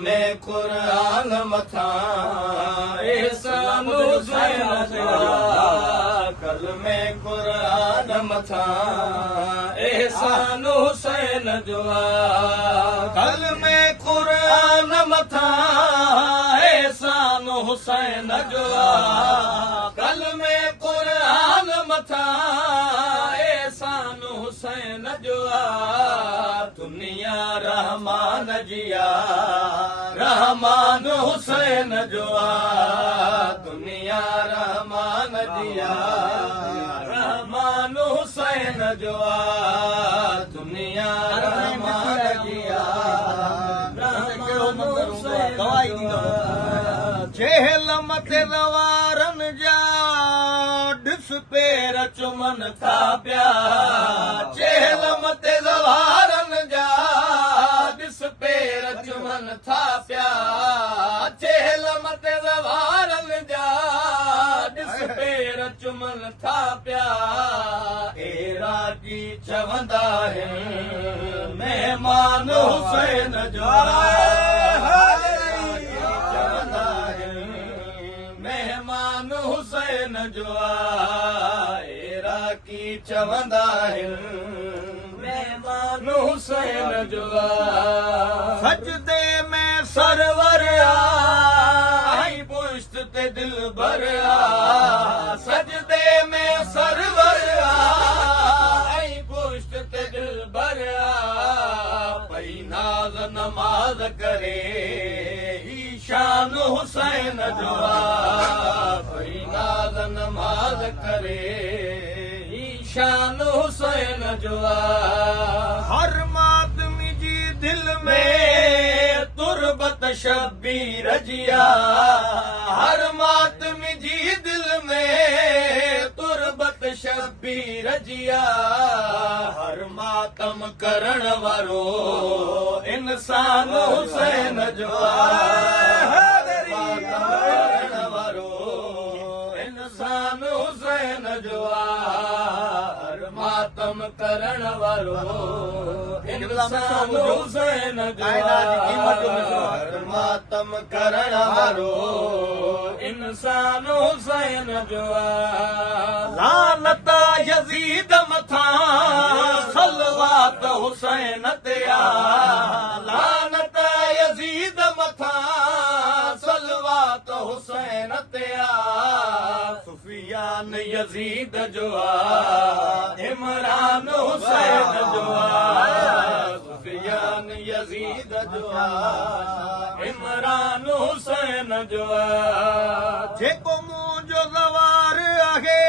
में क़ुरान मथां एहसान हुसैन जुआ कल में क़ुरान मथां एहसान हुसैन जुआ कल में क़ुरान मथां एहसान हुसैन जुआ कल में क़ुरान मथां एहसान हुसैन जुआ दुनिया रहमान जिया रहमान हुसैन जुआ दुनिया रहमान जिया रहमान हुसैन जुआ दुनिया रहमान जिया रहमान हुसैन जेल मते रवारन जा ॾिस पेर चुमन था पिया जेल मते रवारन जा ॾिस पेर चुमन था पिया जेल मते रवारन जा ॾिस पेर चुमन था पिया एरा की चवंदा आहिनि महिमान हुसैन जो मेहमान हुसैन जुआ एरा की चवंदा आहिनि मेहमान हुसैन जुआ सजदे में सरवर आई पुश्त ते दिल भर सजदे में सरवर आई पुश्त ते दिल भर पई नाज़ नमाज करे शान हुसैन जुआ पई नाज़ नमाज करे शान हुसैन जुआ हर मातमी जी दिल में तुरबत शब्बीर जिया हर मातमी जी दिल में तुरबत शब्बीर जिया हर मातम करण वारो इंसान हुसैन जुआ करण वारो इंसान हुसैन जुआ हर मातम करण वारो इंसान हुसैन जुआ हर मातम करण वारो इंसान हुसैन जुआ लानत यज़ीद मथां सलवात हुसैन ते लानत यज़ीद मथां सलवात हुसैन ते सुफियान यज़ीद जुआ इमरान हुसैन जुआ सुफियान यज़ीद जुआ इमरान हुसैन जुआ जेको मुंहिंजो ज़वार आहे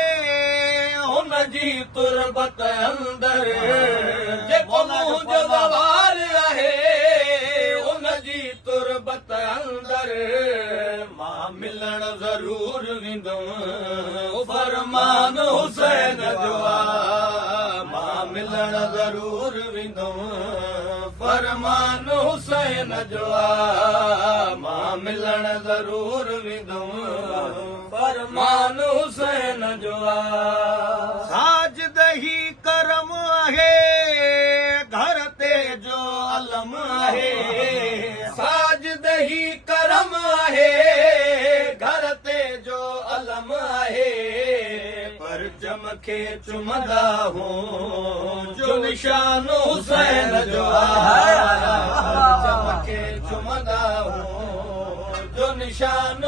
हुन जी तुरबत अंदर जेको मुंहिंजो ज़वार आहे हुन जी तुरबत अंदर मां मिलण ज़रूर वेंदुमि फरमान हुसैन जुआ मां मिलण ज़रूर वेंदुमि फरमान हुसैन जुआ मां मिलण ज़रूर वेंदुमि फरमान हुसैन जुआ साजदही करम आहे घर ते जो अलम आहे साजदही करम आहे घर ते जो अलम आहे परचम खे चुमंदा हो जो निशान हुसैन जो परचम खे चुमंदा हो जो निशान